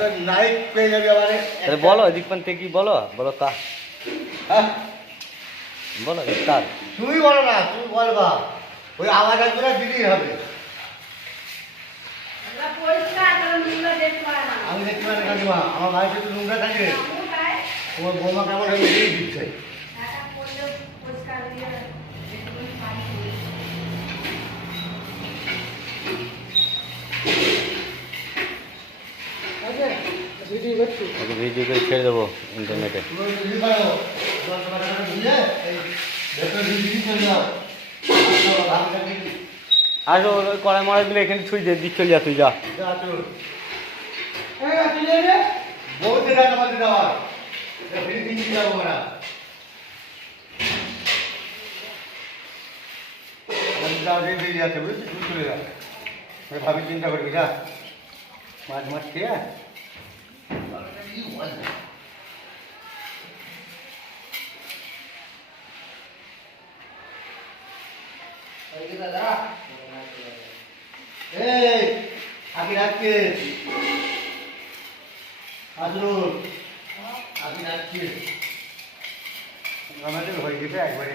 তো নাইট পেয়ে যাবে আবার। তাহলে বলো এদিক পান থেকে কি বলো বলো তা হ্যাঁ বলো তার তুমি বলো না, তুমি বলবা, ওই আওয়াজ আসবে না, দিলেই হবে। আমি দেখতে পাই না কাকিমা, আমার বাড়িতে একটু নোংরা থাকে, তোমার বৌমা কেমন হয়ে বেরিয়ে দিচ্ছে। ওকে ভিডিও করে ছেড়ে দেবো ইন্টারনেটে। তুমি যদি পারো 10 টাকা দিয়ে এই ভেতরে দিয়ে চলে যাও। আর ওই কড়াই মড়াই দিলে এখানে ছুঁই দিয়ে দিক চলে যা তুই যা। বহুত টাকা মাঝে দেওয়ার ফিনিশিং দিয়ে যাবো না, দিয়ে যাচ্ছে বুঝলি, তুই চলে যা, ভাবি চিন্তা করবি যা, মাছ মাছ খেয়ে এই আগে রাখছে আসুন, আগে রাখছি আমাদের হয়ে গেছে একবারই।